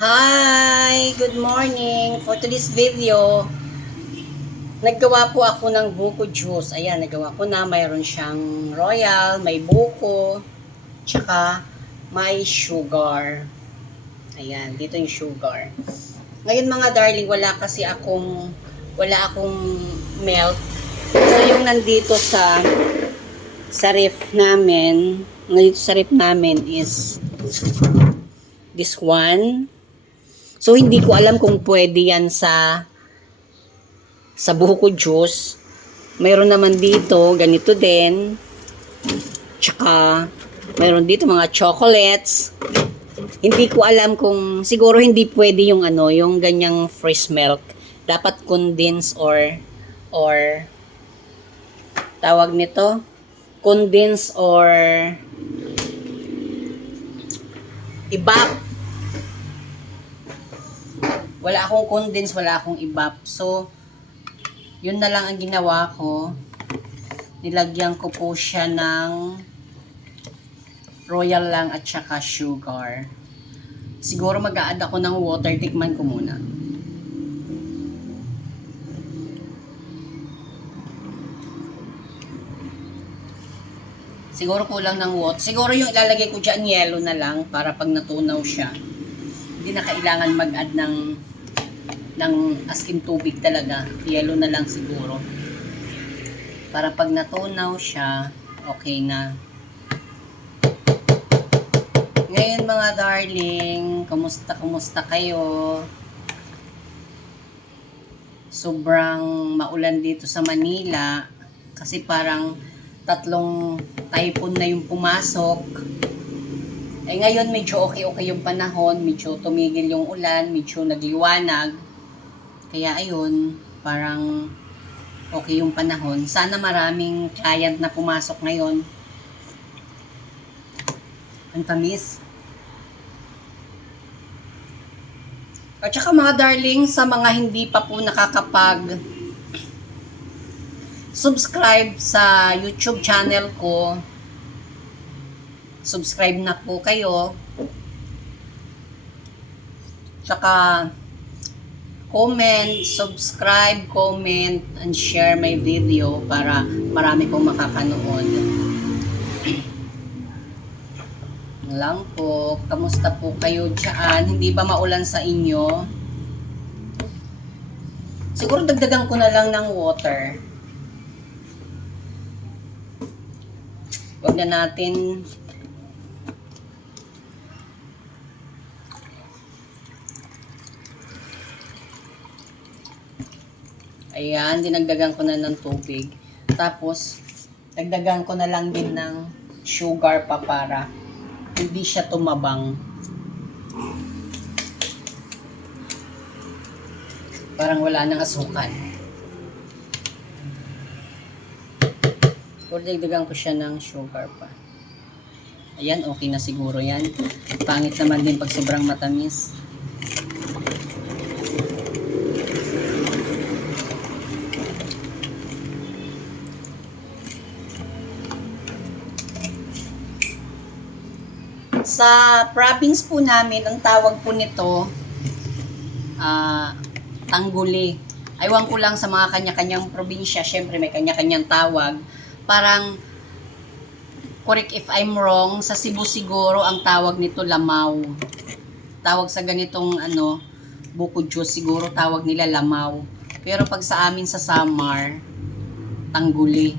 Hi! Good morning! For today's video, naggawa po ako ng buko juice. Ayan, nagawa ko na. Mayroon siyang royal, may buko, tsaka may sugar. Ayan, dito yung sugar. Ngayon mga darling, wala akong milk. So yung nandito sa ref namin, is this one. So, hindi ko alam kung pwede yan sa buko juice. Mayroon naman dito, ganito din. Tsaka, mayroon dito mga chocolates. Hindi ko alam kung, siguro hindi pwede yung yung ganyang fresh milk. Dapat condense or, tawag nito, condense or, ibap. Wala akong condense, wala akong ibap. So, yun na lang ang ginawa ko. Nilagyan ko po siya ng royal lang at saka sugar. Siguro mag-a-add ako ng water. Tikman ko muna. Siguro kulang ng water. Siguro yung ilalagay ko dyan, yellow na lang para pag natunaw siya. Hindi na kailangan mag-add ng as in tubig talaga. Yellow na lang siguro. Para pag natunaw siya, okay na. Ngayon mga darling, kumusta kayo? Sobrang maulan dito sa Manila kasi parang 3 typhoon na yung pumasok. Ngayon medyo okay yung panahon, medyo tumigil yung ulan, medyo nagliwanag. Kaya ayun, parang okay yung panahon. Sana maraming client na pumasok ngayon. Ang tamis. At saka mga darling, sa mga hindi pa po nakakapag subscribe sa YouTube channel ko, subscribe na po kayo. Tsaka subscribe, comment, and share my video para marami pong makakanood. Lang po, kamusta po kayo dyan? Hindi ba maulan sa inyo? Siguro dagdagan ko na lang ng water. Huwag na natin ayan, dinagdagan ko na ng tubig. Tapos, dagdagan ko na lang din ng sugar pa para hindi siya tumabang. Parang wala nang asukal. Or dagdagan ko siya ng sugar pa. Ayan, okay na siguro yan. Pangit naman din pag sobrang matamis. Sa province po namin, ang tawag po nito, tangguli. Aywan ko lang sa mga kanya-kanyang probinsya, syempre may kanya-kanyang tawag. Parang, correct if I'm wrong, sa Cebu siguro ang tawag nito lamaw. Tawag sa ganitong buko juice, siguro tawag nila lamaw. Pero pag sa amin sa Samar, tangguli.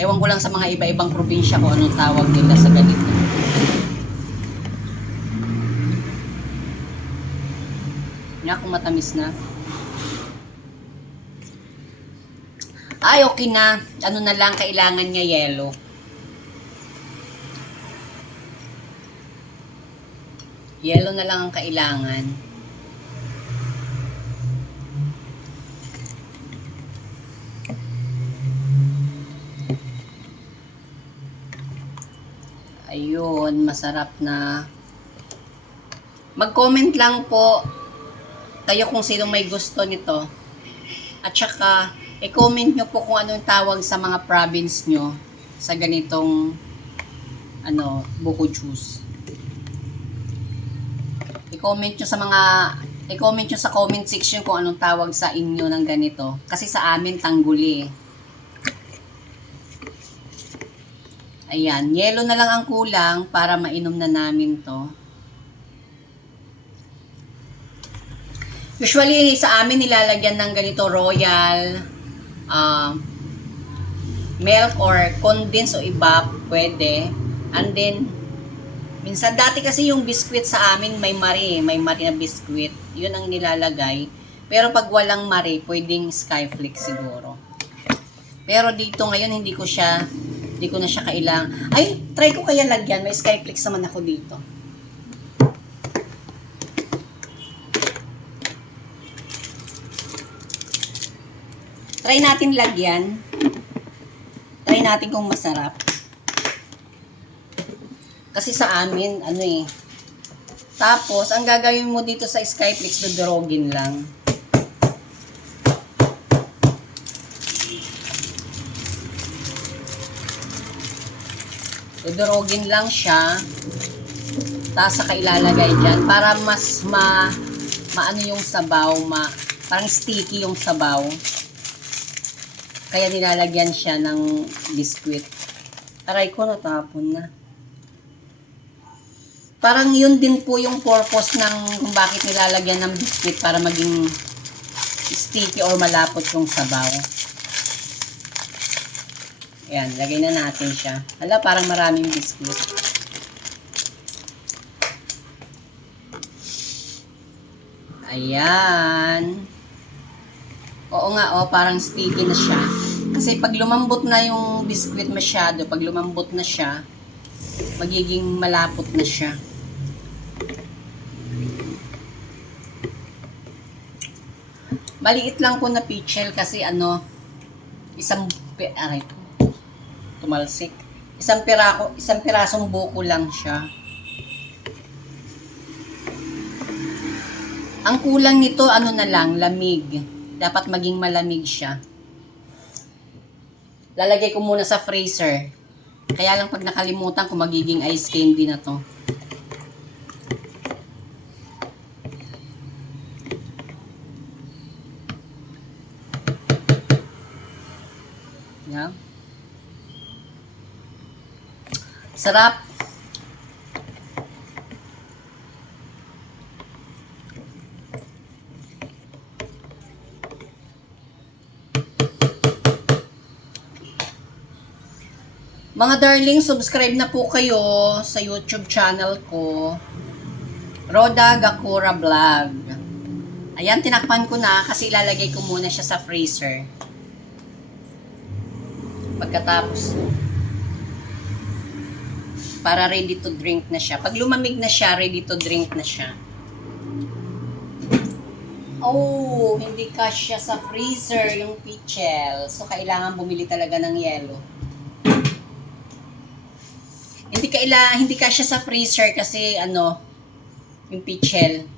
Ewan ko lang sa mga iba-ibang probinsya kung anong tawag nila sa ganito. Nga kung matamis na. Ay, okay na. Ano na lang kailangan niya, yellow. Yellow na lang ang kailangan. Ayun, masarap na. Mag-comment lang po kayo kung sino may gusto nito. At saka, i-comment nyo po kung anong tawag sa mga province nyo sa ganitong buko juice. I-comment nyo sa i-comment nyo sa comment section kung anong tawag sa inyo ng ganito. Kasi sa amin, tangguli. Ayan, yelo na lang ang kulang para mainom na namin to. Usually, sa amin nilalagyan ng ganito royal, milk or condensed o iba, pwede. And then, minsan dati kasi yung biskwit sa amin may mari na biskwit. Yun ang nilalagay. Pero pag walang mari, pwedeng skyflake siguro. Pero dito ngayon hindi ko na siya kailangan. Ay, try ko kaya lagyan. May skyflakes naman ako dito. Try natin lagyan. Try natin kung masarap. Kasi sa amin, Tapos, ang gagawin mo dito sa skyflakes, dudurogin lang. Dudurogin lang siya. Tapos saka ilalagay dyan para mas maano yung sabaw, parang sticky yung sabaw. Kaya nilalagyan siya ng biskwit. Aray ko, natapon na. Parang yun din po yung purpose ng kung bakit nilalagyan ng biskwit para maging sticky or malapot yung sabaw. Ayan, lagay na natin siya. Hala, parang maraming biskwit. Ayan. Oo nga, parang sticky na siya. Kasi pag lumambot na yung biskwit masyado, pag lumambot na siya, magiging malapot na siya. Maliit lang po na pitchel kasi tumalsik. Isang pirasong buko lang siya. Ang kulang nito, lamig. Dapat maging malamig siya. Lalagay ko muna sa freezer. Kaya lang pag nakalimutan ko, magiging ice candy na to. Yan. Sarap. Mga darling, subscribe na po kayo sa YouTube channel ko, Roda Gakura Vlog. Ayan, tinakpan ko na kasi ilalagay ko muna siya sa freezer. Pagkatapos, para ready to drink na siya. Pag lumamig na siya, ready to drink na siya. Oh, hindi kasya sa freezer yung pitchel. So, kailangan bumili talaga ng yelo. Hindi kasya sa freezer kasi yung pitchel.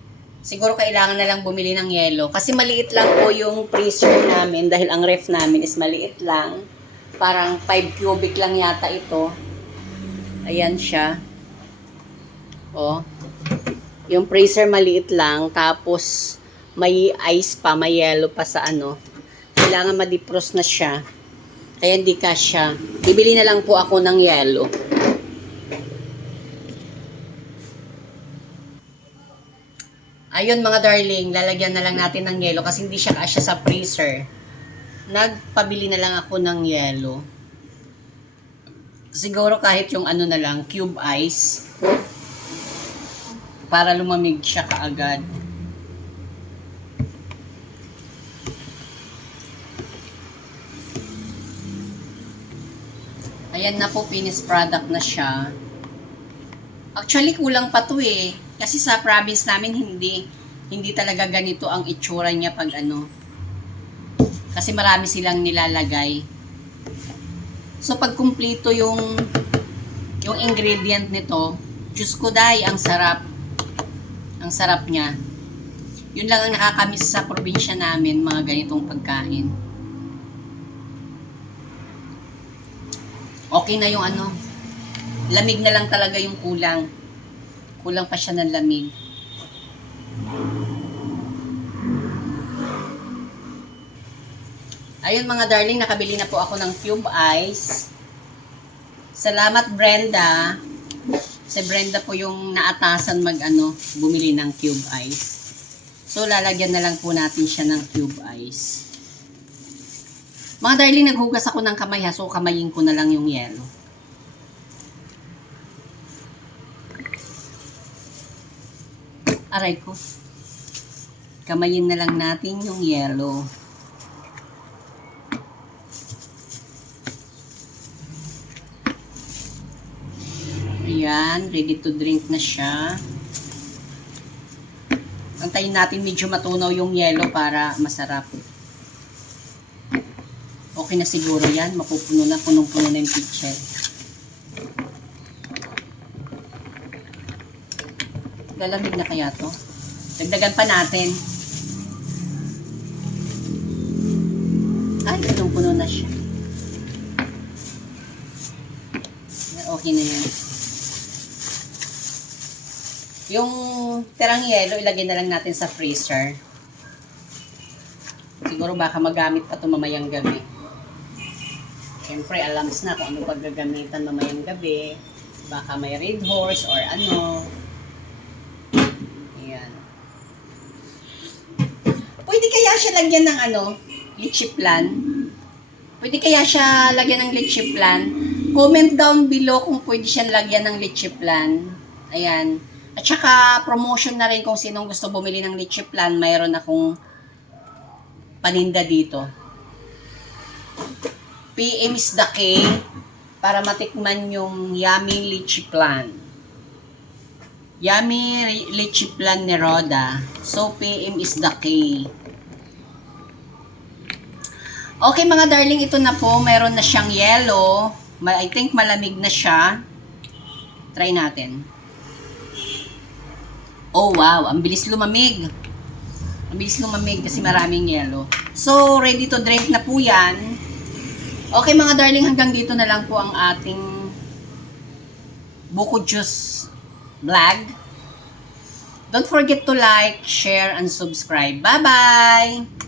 Siguro kailangan na lang bumili ng yelo. Kasi maliit lang po yung freezer namin dahil ang ref namin is maliit lang. Parang 5 cubic lang yata ito. Ayan siya. Yung freezer maliit lang. Tapos may ice pa, may yelo pa sa Kailangan ma-defrost na siya. Kaya hindi kasya. Bibili na lang po ako ng yelo. Ayun mga darling, lalagyan na lang natin ng yelo kasi hindi siya kasya sa freezer. Nagpabili na lang ako ng yelo. Siguro kahit yung na lang, cube ice. Para lumamig siya kaagad. Ayan na po, finished product na siya. Actually, kulang pa to eh. Kasi sa province namin, hindi talaga ganito ang itsura niya pag Kasi marami silang nilalagay. So, pag kumpleto yung ingredient nito, Diyos ko dahi, ang sarap. Ang sarap niya. Yun lang ang nakakamiss sa probinsya namin, mga ganitong pagkain. Okay na yung lamig na lang talaga yung kulang. Kulang pa siya ng lamig. Ayun mga darling, nakabili na po ako ng cube ice. Salamat Brenda. Si Brenda po yung naatasan bumili ng cube ice. So lalagyan na lang po natin siya ng cube ice. Mga darling, naghugas ako ng kamay ha, so kamayin ko na lang yung yelo. Aray ko. Kamayin na lang natin yung yelo. Ayan, ready to drink na siya. Antayin natin medyo matunaw yung yelo para masarap. Okay na siguro yan. Mapupuno na, punong-puno na yung pitcher. Lalamig na kaya to? Dagdagan pa natin. Ay, punong-puno na siya. Okay na yan. Yung tirang yelo, ilagay na lang natin sa freezer. Siguro baka magamit pa ito mamayang gabi. Siyempre, alams na kung ano paggagamitan mamayang gabi. Baka may red horse or ano. Ayan. Pwede kaya siya lagyan ng leche plan? Pwede kaya siya lagyan ng leche plan? Comment down below kung pwede siya lagyan ng leche plan. Ayan. At saka, promotion na rin kung sinong gusto bumili ng leche plan. Mayroon akong paninda dito. PM is the K para matikman yung yummy leche plan. Yummy leche plan ni Roda. So, PM is the K. Okay mga darling, ito na po. Mayroon na siyang yellow. I think malamig na siya. Try natin. Oh wow, ang bilis lumamig. Ang bilis lumamig kasi maraming yelo. So, ready to drink na po yan. Okay mga darling, hanggang dito na lang po ang ating buko juice vlog. Don't forget to like, share, and subscribe. Bye-bye!